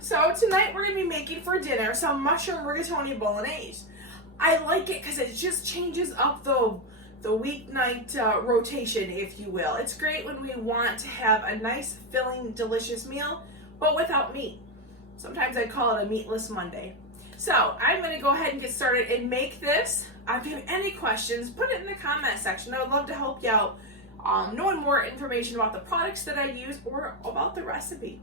So tonight we're going to be making for dinner some Mushroom Rigatoni Bolognese. I like it because it just changes up the weeknight rotation, if you will. It's great when we want to have a nice, filling, delicious meal, but without meat. Sometimes I call it a meatless Monday. So I'm going to go ahead and get started and make this. If you have any questions, put it in the comment section. I would love to help you out knowing more information about the products that I use or about the recipe.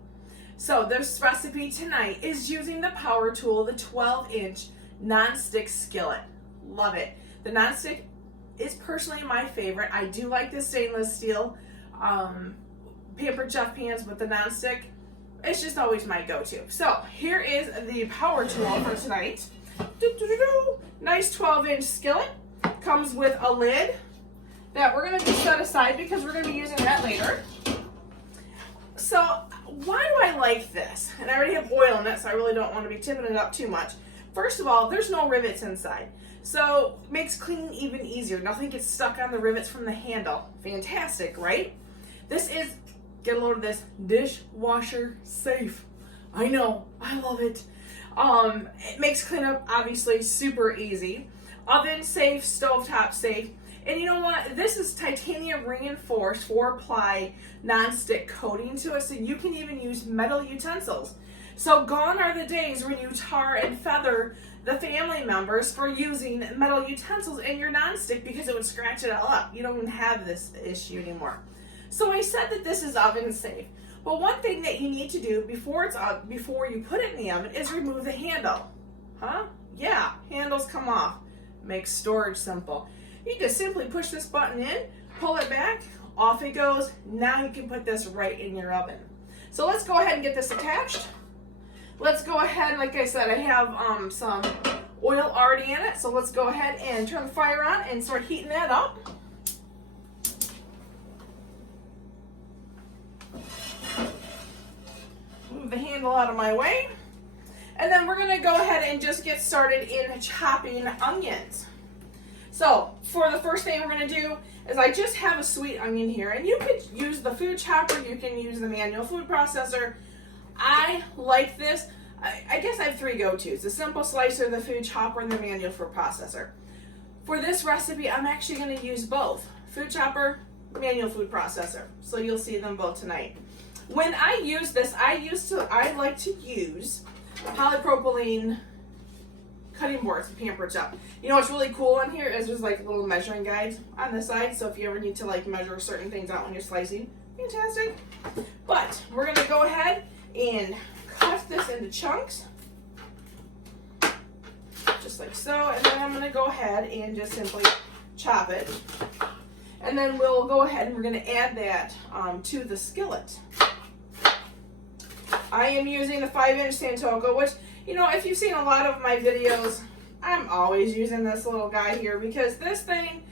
So this recipe tonight is using the power tool, the 12-inch non-stick skillet. Love it. The non-stick is personally my favorite. I do like the stainless steel Pampered Chef pans, but the non-stick, it's just always my go-to. So here is the power tool for tonight. Nice 12-inch skillet. Comes with a lid that we're going to just set aside because we're going to be using that later. So why do I like this? And I already have oil in it, so I really don't want to be tipping it up too much. First of all, there's no rivets inside. So it makes cleaning even easier. Nothing gets stuck on the rivets from the handle. Fantastic, right? This is, get a load of this, dishwasher safe. I know, I love it. It makes cleanup obviously super easy. Oven safe, stovetop safe. And you know what? This is titanium reinforced 4-ply non-stick coating to it, so you can even use metal utensils. So gone are the days when you tar and feather the family members for using metal utensils in your non-stick because it would scratch it all up. You don't even have this issue anymore. So I said that this is oven safe. But one thing that you need to do before you put it in the oven is remove the handle. Huh? Yeah, handles come off. Makes storage simple. You just simply push this button in, pull it back, off it goes. Now you can put this right in your oven. So let's go ahead and get this attached. Let's go ahead, like I said, I have some oil already in it. So let's go ahead and turn the fire on and start heating that up. Move the handle out of my way. And then we're gonna go ahead and just get started in chopping onions. So for the first thing we're gonna do is I just have a sweet onion here, and you could use the food chopper, you can use the manual food processor. I like this. I guess I have 3 go-tos: the simple slicer, the food chopper, and the manual food processor. For this recipe, I'm actually gonna use both: food chopper, manual food processor. So you'll see them both tonight. When I use this, I like to use polypropylene cutting boards to Pampered Chef. You know what's really cool on here is there's like little measuring guides on the side, so if you ever need to like measure certain things out when you're slicing, fantastic. But we're gonna go ahead and cut this into chunks, just like so, and then I'm gonna go ahead and just simply chop it. And then we'll go ahead and we're gonna add that to the skillet. I am using a 5-inch Santoka, which, you know, if you've seen a lot of my videos, I'm always using this little guy here because this thing,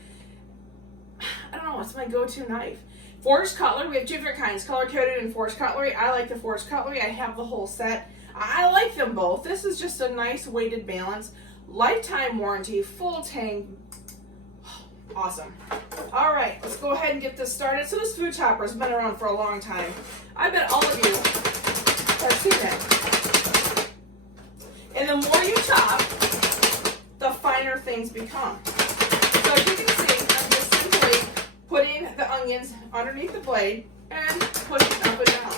I don't know, it's my go-to knife. Forged cutlery, we have 2 different kinds, color-coded and forged cutlery. I like the forged cutlery. I have the whole set. I like them both. This is just a nice weighted balance. Lifetime warranty, full tank. Awesome. All right, let's go ahead and get this started. So this food chopper has been around for a long time. I bet all of you have seen it. And the more you chop, the finer things become. So as you can see, I'm just simply putting the onions underneath the blade and pushing up and down.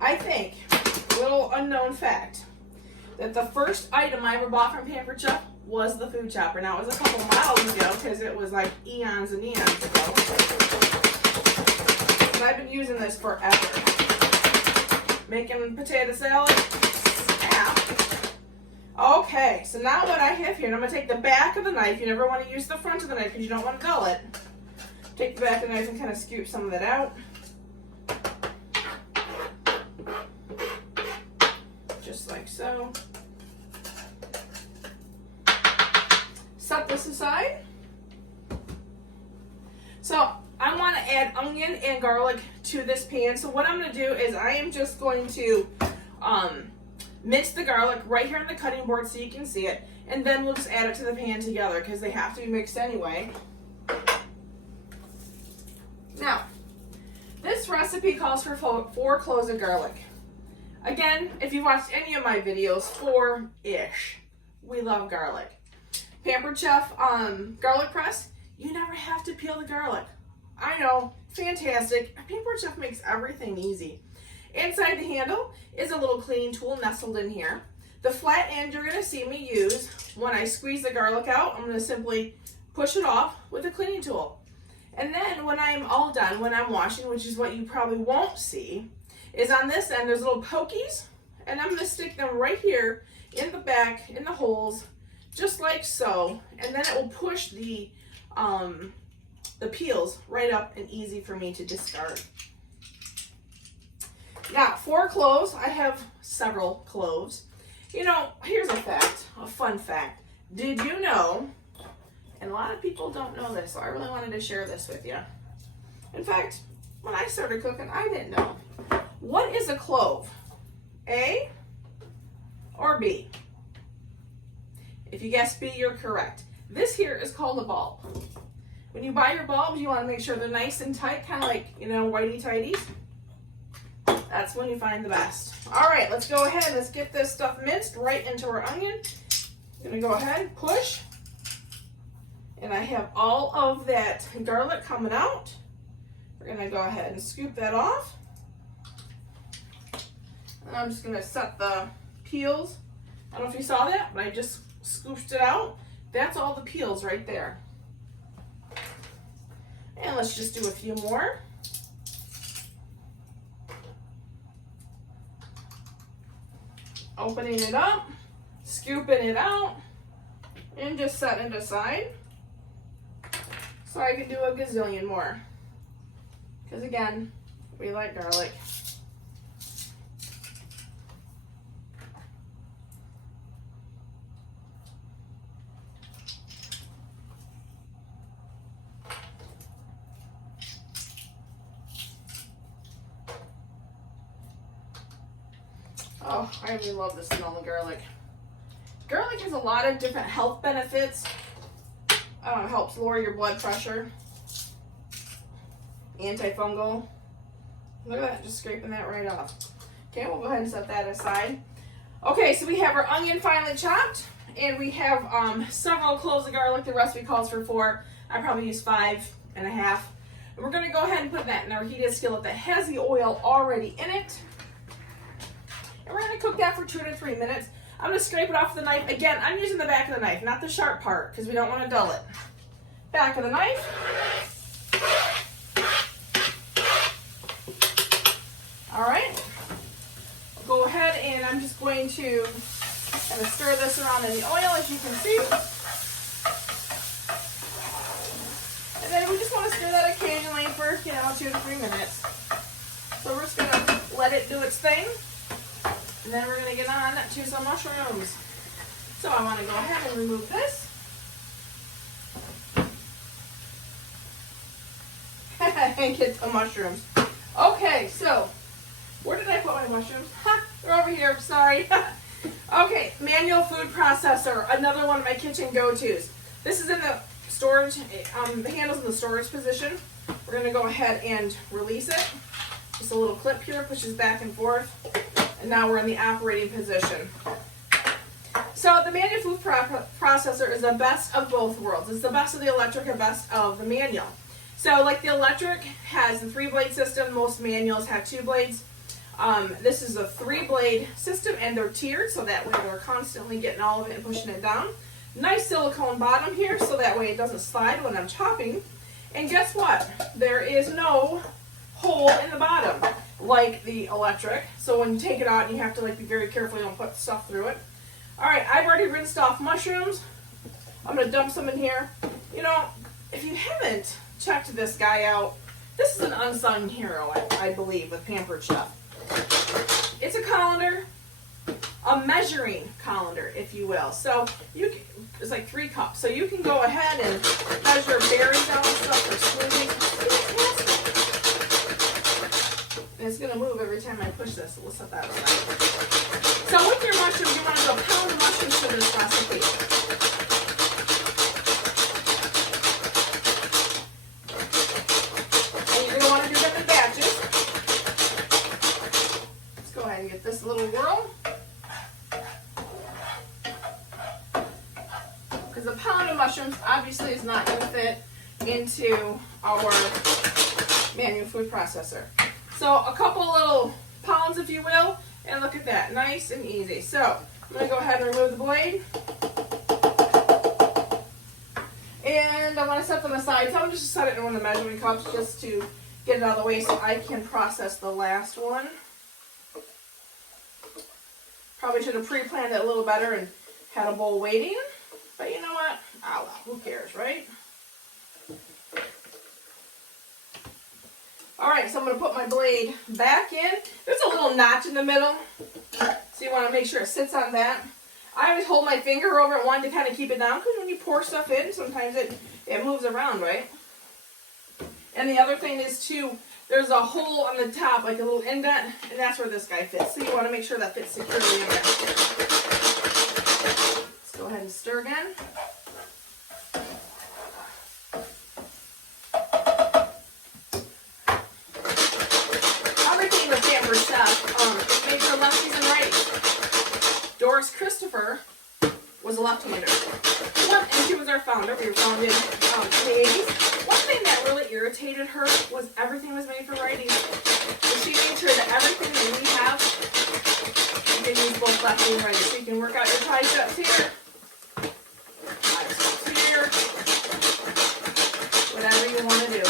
I think, little unknown fact, that the first item I ever bought from Pampered Chef was the food chopper. Now, it was a couple miles ago because it was like eons and eons ago. But I've been using this forever. Making potato salad. Snap. Okay, so now what I have here, and I'm going to take the back of the knife. You never want to use the front of the knife because you don't want to dull it. Take the back of the knife and kind of scoop some of that out. Just like so. Set this aside. So I want to add onion and garlic to this pan. So what I'm going to do is I am just going to mince the garlic right here on the cutting board so you can see it, and then we'll just add it to the pan together because they have to be mixed anyway. Now, this recipe calls for 4 cloves of garlic. Again, if you've watched any of my videos, 4-ish. We love garlic. Pampered Chef garlic press, you never have to peel the garlic. I know, fantastic. Pampered Chef makes everything easy. Inside the handle is a little cleaning tool nestled in here. The flat end you're going to see me use when I squeeze the garlic out. I'm going to simply push it off with a cleaning tool. And then when I'm all done, when I'm washing, which is what you probably won't see, is on this end there's little pokies, and I'm going to stick them right here in the back, in the holes, just like so, and then it will push the peels right up and easy for me to discard. Now, 4 cloves, I have several cloves. You know, here's a fact, a fun fact. Did you know, and a lot of people don't know this, so I really wanted to share this with you. In fact, when I started cooking, I didn't know. What is a clove? A or B? If you guess B, you're correct. This here is called a bulb. When you buy your bulbs, you want to make sure they're nice and tight, kind of like, you know, whitey-tighties. That's when you find the best. All right, let's go ahead and let's get this stuff minced right into our onion. I'm going to go ahead and push. And I have all of that garlic coming out. We're going to go ahead and scoop that off. And I'm just going to set the peels. I don't know if you saw that, but I just scooped it out. That's all the peels right there. And let's just do a few more. Opening it up, scooping it out, and just setting it aside so I can do a gazillion more. Because again, we like garlic. Oh, I really love the smell of garlic. Garlic has a lot of different health benefits. Helps lower your blood pressure. Antifungal. Look at that, just scraping that right off. Okay, we'll go ahead and set that aside. Okay, so we have our onion finely chopped, and we have several cloves of garlic. The recipe calls for 4. I probably use 5.5. And we're going to go ahead and put that in our heated skillet that has the oil already in it. And we're going to cook that for 2 to 3 minutes. I'm going to scrape it off the knife. Again, I'm using the back of the knife, not the sharp part, because we don't want to dull it. Back of the knife. All right. Go ahead and I'm just going to kind of stir this around in the oil, as you can see. And then we just want to stir that occasionally for, 2 to 3 minutes. So we're just going to let it do its thing. And then we're going to get on to some mushrooms. So I want to go ahead and remove this. And get the mushrooms. Okay, so where did I put my mushrooms? Ha, they're over here, sorry. Okay, manual food processor, another one of my kitchen go-tos. This is in the storage, the handle's in the storage position. We're going to go ahead and release it. Just a little clip here, pushes back and forth. And now we're in the operating position. So the manual food processor is the best of both worlds. It's the best of the electric and best of the manual. So like the electric has the 3-blade system, most manuals have 2 blades. This is a 3-blade system, and they're tiered, so that way they're constantly getting all of it and pushing it down. Nice silicone bottom here, so that way it doesn't slide when I'm chopping. And guess what? There is no hole in the bottom like the electric. So when you take it out, you have to be very careful you don't put stuff through it. All right, I've already rinsed off mushrooms. I'm gonna dump some in here. If you haven't checked this guy out, this is an unsung hero, I believe, with Pampered Chef. It's a colander, a measuring colander, if you will. So it's like 3 cups. So you can go ahead and measure berries out and stuff for smoothie. And it's going to move every time I push this, so we'll set that aside. So with your mushrooms, you want to do a pound of mushrooms for this recipe. And you're going to want to do them in batches. Let's go ahead and get this little whirl. Because a pound of mushrooms obviously is not going to fit into our manual food processor. So a couple little pounds, if you will, and look at that, nice and easy. So I'm going to go ahead and remove the blade. And I want to set them aside. So I'm just set it in one of the measuring cups just to get it out of the way so I can process the last one. Probably should have pre-planned it a little better and had a bowl waiting. But you know what? Oh well, who cares, right? Alright, so I'm going to put my blade back in. There's a little notch in the middle, so you want to make sure it sits on that. I always hold my finger over it one to kind of keep it down, because when you pour stuff in, sometimes it moves around, right? And the other thing is, too, there's a hole on the top, like a little indent, and that's where this guy fits. So you want to make sure that fits securely in there. Let's go ahead and stir again. It's made for lefties and righties. Doris Christopher was a left-hander. And she was our founder. We were founded in the 80s. One thing that really irritated her was everything was made for righties. So she made sure that everything that we have, you can use both lefty and righty. So you can work out your triceps here, biceps here, whatever you want to do.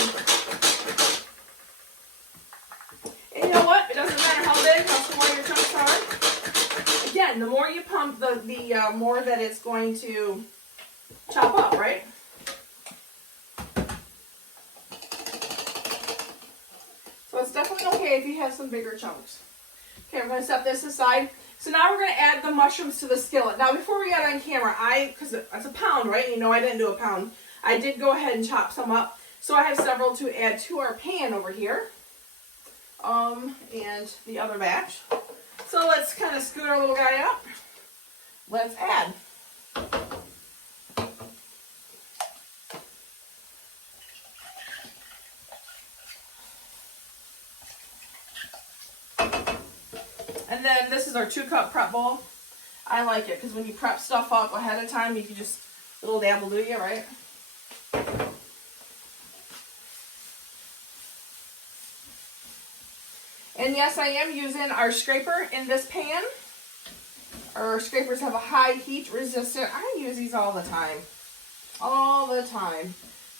And you know what? It doesn't matter how big, how small your chunks are. Again, the more you pump, the more that it's going to chop up, right? So it's definitely okay if you have some bigger chunks. Okay, we're going to set this aside. So now we're going to add the mushrooms to the skillet. Now before we got on camera, because it's a pound, right? You know I didn't do a pound. I did go ahead and chop some up. So I have several to add to our pan over here. And the other batch. So let's kind of scoot our little guy up. Let's add. And then this is our 2-cup prep bowl. I like it because when you prep stuff up ahead of time, you can just little dabble, do you, right? And yes, I am using our scraper in this pan. Our scrapers have a high heat resistant. I use these all the time. All the time.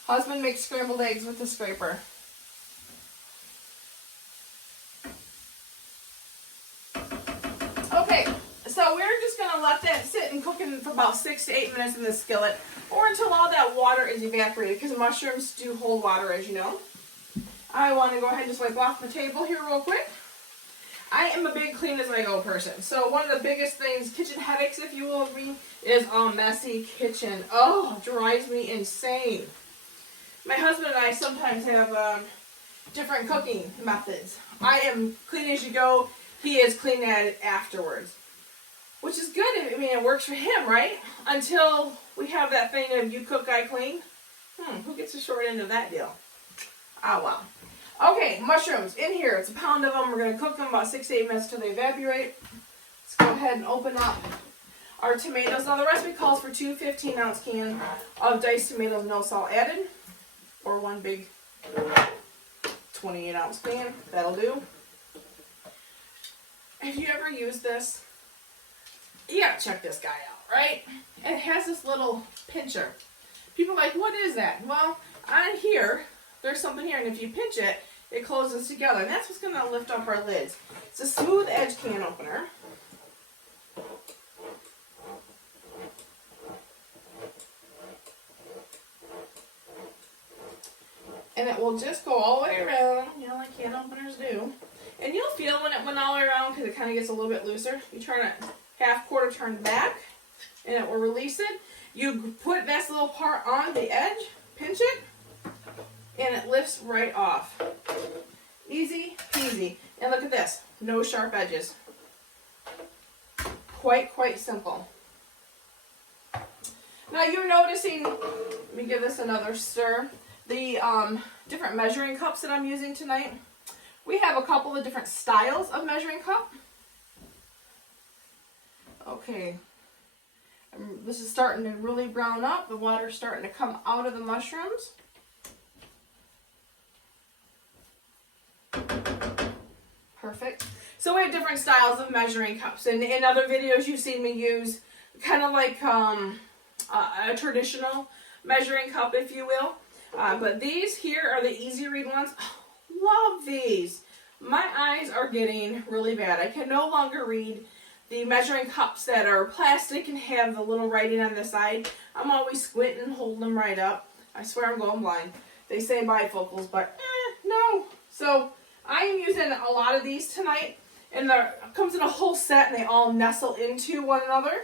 Husband makes scrambled eggs with the scraper. Okay, so we're just going to let that sit and cook in for about 6 to 8 minutes in the skillet, or until all that water is evaporated, because mushrooms do hold water, as you know. I want to go ahead and just wipe off the table here real quick. I am a big clean as I go person. So one of the biggest things, kitchen headaches, if you will, of me, is a messy kitchen. Oh, it drives me insane. My husband and I sometimes have different cooking methods. I am clean as you go. He is clean at it afterwards. Which is good. I mean, it works for him, right? Until we have that thing of you cook, I clean. Who gets the short end of that deal? Oh, well. Okay, mushrooms in here. It's a pound of them. We're going to cook them about 6 to 8 minutes till they evaporate. Let's go ahead and open up our tomatoes. Now, the recipe calls for 2 15-ounce cans of diced tomatoes, no salt added. Or one big 28-ounce can. That'll do. Have you ever used this? You got to check this guy out, right? It has this little pincher. People are like, what is that? Well, on here, there's something here, and if you pinch it, it closes together, and that's what's going to lift up our lids. It's a smooth edge can opener. And it will just go all the way around, you know, like can openers do. And you'll feel when it went all the way around because it kind of gets a little bit looser. You turn it half-quarter turn back, and it will release it. You put this little part on the edge, pinch it, and it lifts right off. Easy peasy. And look at this. No sharp edges. quite simple. Now you're noticing, let me give this another stir, the different measuring cups that I'm using tonight. We have a couple of different styles of measuring cup. Okay, this is starting to really brown up. The water's starting to come out of the mushrooms. Perfect. So we have different styles of measuring cups. And in other videos you've seen me use kind of like a traditional measuring cup, if you will. But these here are the easy read ones. Oh, love these. My eyes are getting really bad. I can no longer read the measuring cups that are plastic and have the little writing on the side. I'm always squinting, holding them right up. I swear I'm going blind. They say bifocals, but no. So I am using a lot of these tonight. And it comes in a whole set and they all nestle into one another.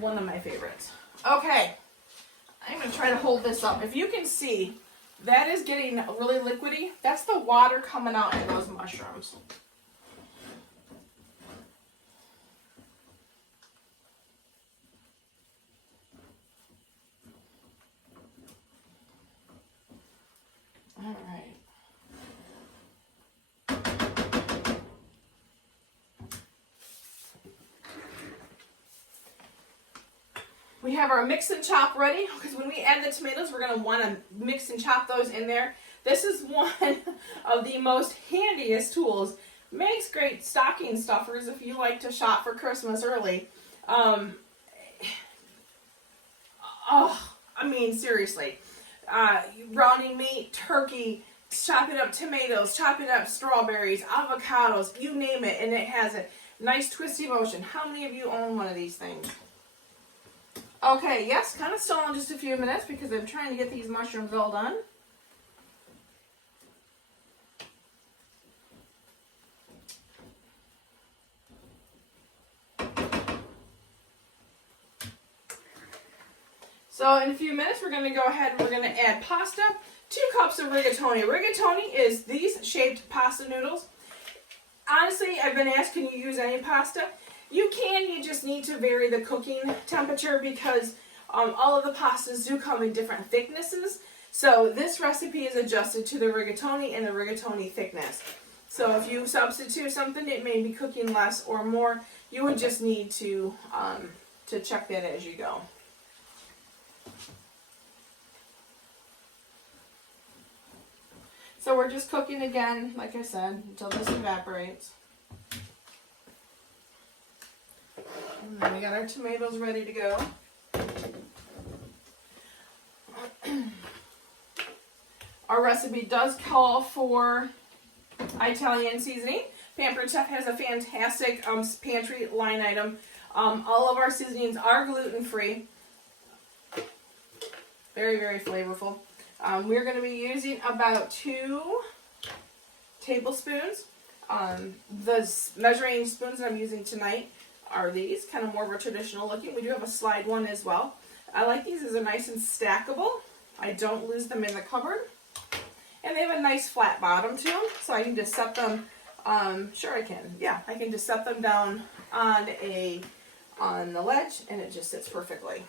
One of my favorites. Okay, I'm going to try to hold this up. If you can see, that is getting really liquidy. That's the water coming out in those mushrooms. All right. We have our mix and chop ready, because when we add the tomatoes, we're going to want to mix and chop those in there. This is one of the most handiest tools. Makes great stocking stuffers if you like to shop for Christmas early. I mean, seriously. Browning meat, turkey, chopping up tomatoes, chopping up strawberries, avocados, you name it, and it has a nice twisty motion. How many of you own one of these things? Okay, yes, kind of stalling just a few minutes because I'm trying to get these mushrooms all done. So in a few minutes we're going to go ahead and we're going to add pasta. 2 cups of rigatoni. Rigatoni is these shaped pasta noodles. Honestly, I've been asked, can you use any pasta? You can, you just need to vary the cooking temperature because all of the pastas do come in different thicknesses. So this recipe is adjusted to the rigatoni and the rigatoni thickness. So if you substitute something, it may be cooking less or more. You would just need to check that as you go. So we're just cooking again, like I said, until this evaporates. And then we got our tomatoes ready to go. Our recipe does call for Italian seasoning. Pampered Chef has a fantastic pantry line item. All of our seasonings are gluten-free. Very, very flavorful. We're going to be using about 2 tablespoons. The measuring spoons that I'm using tonight are these, kind of more of a traditional looking. We do have a slide one as well. I like these as they're nice and stackable. I don't lose them in the cupboard. And they have a nice flat bottom to them, so I can just set them, sure I can. Yeah, I can just set them down on the ledge and it just sits perfectly.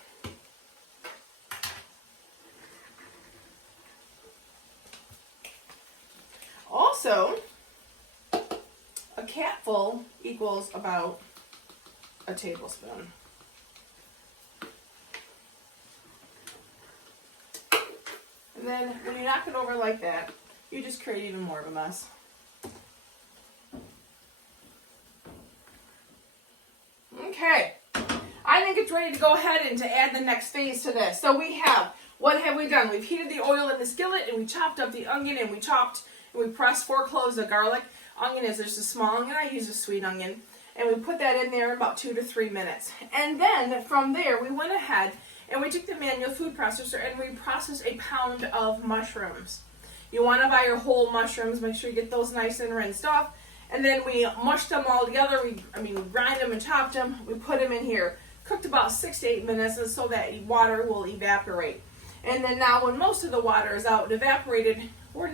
Also, a capful equals about a tablespoon. And then when you knock it over like that, you just create even more of a mess. Okay, I think it's ready to go ahead and to add the next phase to this. So what have we done? We've heated the oil in the skillet and we chopped up the onion and we pressed 4 cloves of garlic. Onion is just a small onion. I use a sweet onion. And we put that in there in about 2 to 3 minutes. And then from there, we went ahead and we took the manual food processor and we processed a pound of mushrooms. You want to buy your whole mushrooms. Make sure you get those nice and rinsed off. And then we mushed them all together. We grind them and chopped them. We put them in here. Cooked about 6 to 8 minutes and so that water will evaporate. And then now when most of the water is out and evaporated, we're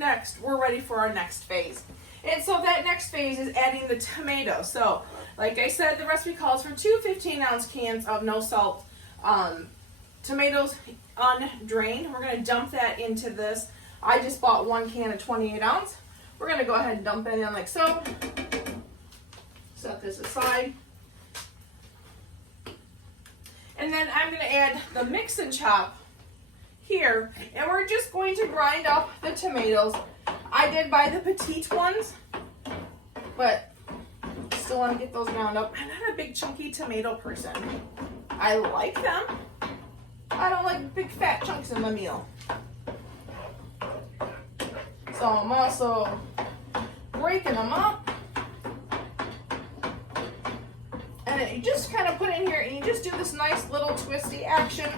ready for our next phase. And so that next phase is adding the tomatoes. So, like I said, the recipe calls for 2 15-ounce cans of no salt tomatoes undrained. We're going to dump that into this. I just bought 1 can of 28 ounce. We're going to go ahead and dump that in like so. Set this aside. And then I'm going to add the mix and chop here. And we're just going to grind up the tomatoes. I did buy the petite ones, but still want to get those ground up. I'm not a big chunky tomato person. I like them. I don't like big fat chunks in my meal. So I'm also breaking them up. And then you just kind of put in here and you just do this nice little twisty action.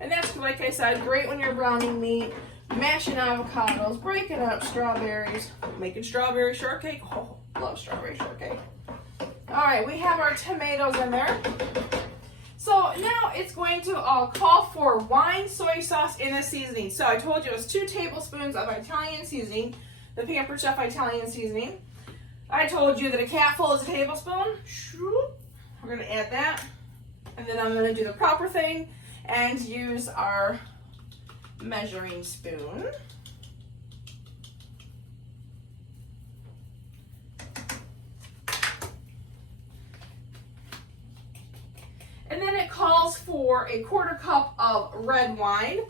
And that's, like I said, great when you're browning meat, mashing avocados, breaking up strawberries, making strawberry shortcake. Oh, love strawberry shortcake. All right, we have our tomatoes in there. So now it's going to call for wine, soy sauce, and a seasoning. So I told you it was 2 tablespoons of Italian seasoning, the Pampered Chef Italian seasoning. I told you that a capful is a tablespoon. We're going to add that. And then I'm going to do the proper thing and use our measuring spoon. And then it calls for a 1/4 cup of red wine,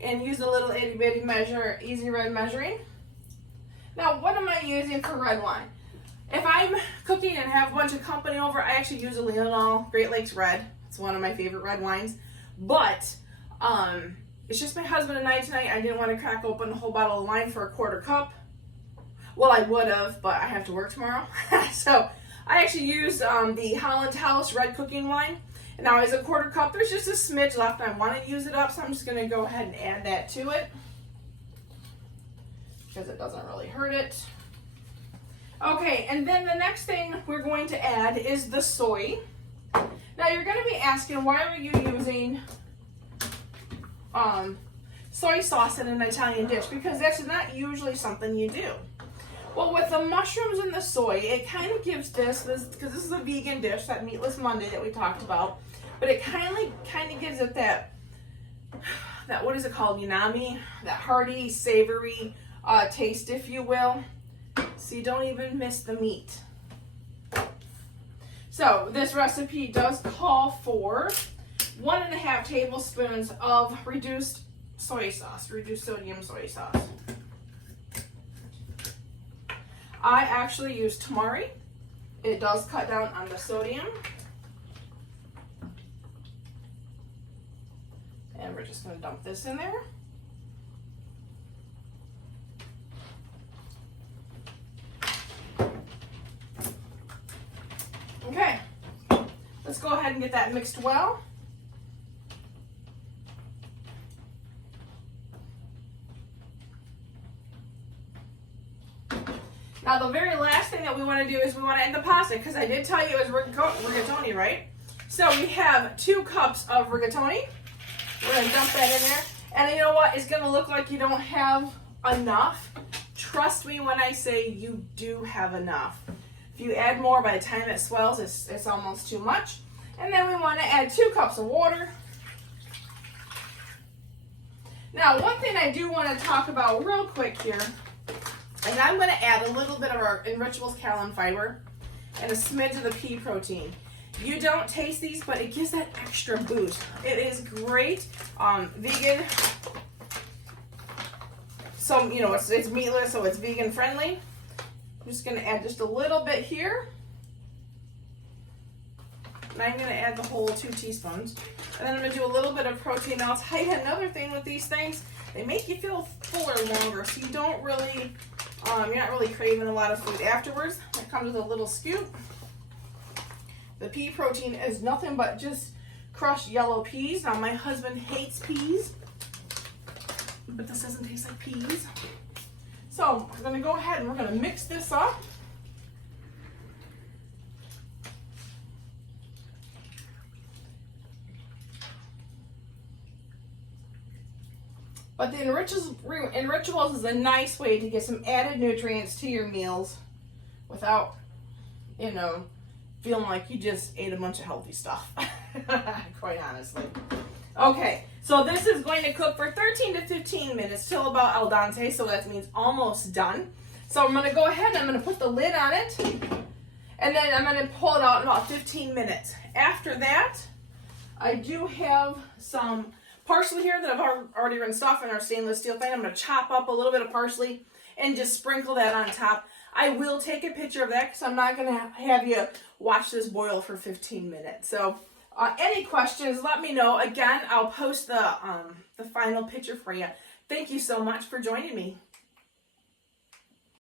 and use a little itty bitty measure, easy red measuring. Now, what am I using for red wine? If I'm cooking and have a bunch of company over, I actually use a Leonal Great Lakes Red. It's one of my favorite red wines. But it's just my husband and I tonight. I didn't want to crack open a whole bottle of wine for a 1/4 cup. Well, I would have, but I have to work tomorrow. So I actually used the Holland House red cooking wine. And now as a 1/4 cup, there's just a smidge left. I want to use it up, so I'm just going to go ahead and add that to it because it doesn't really hurt it. Okay, and then the next thing we're going to add is the soy. Now you're going to be asking, why are you using soy sauce in an Italian dish? Because that's not usually something you do. Well, with the mushrooms and the soy, it kind of gives this, because this is a vegan dish, that Meatless Monday that we talked about, but it kind of gives it that, what is it called, umami, that hearty, savory taste, if you will. So you don't even miss the meat. So this recipe does call for 1.5 tablespoons of reduced soy sauce, reduced sodium soy sauce. I actually use tamari. It does cut down on the sodium. And we're just going to dump this in there. Okay, let's go ahead and get that mixed well. Now the very last thing that we want to do is we want to add the pasta, because I did tell you it was rigatoni, right? So we have 2 cups of rigatoni. We're going to dump that in there. And you know what? It's going to look like you don't have enough. Trust me when I say you do have enough. If you add more, by the time it swells, it's almost too much. And then we want to add 2 cups of water. Now, one thing I do want to talk about real quick here, and I'm going to add a little bit of our Enrichables Kaolin fiber and a smidge of the pea protein. You don't taste these, but it gives that extra boost. It is great. Vegan. So, you know, it's meatless, so it's vegan friendly. I'm just going to add just a little bit here. And I'm going to add the whole 2 teaspoons. And then I'm going to do a little bit of protein. Now, I'll tell you another thing with these things. They make you feel fuller longer, so you don't really, you're not really craving a lot of food afterwards. It comes with a little scoop. The pea protein is nothing but just crushed yellow peas. Now, my husband hates peas, but this doesn't taste like peas. So we're going to go ahead and we're going to mix this up. But the Enrichables is a nice way to get some added nutrients to your meals without, you know, feeling like you just ate a bunch of healthy stuff, quite honestly. Okay, so this is going to cook for 13 to 15 minutes till about al dente, so that means almost done. So I'm going to go ahead and I'm going to put the lid on it, and then I'm going to pull it out in about 15 minutes. After that, I do have some parsley here that I've already rinsed off in our stainless steel pan. I'm going to chop up a little bit of parsley and just sprinkle that on top. I will take a picture of that because I'm not going to have you watch this boil for 15 minutes. So any questions, let me know. Again, I'll post the final picture for you. Thank you so much for joining me.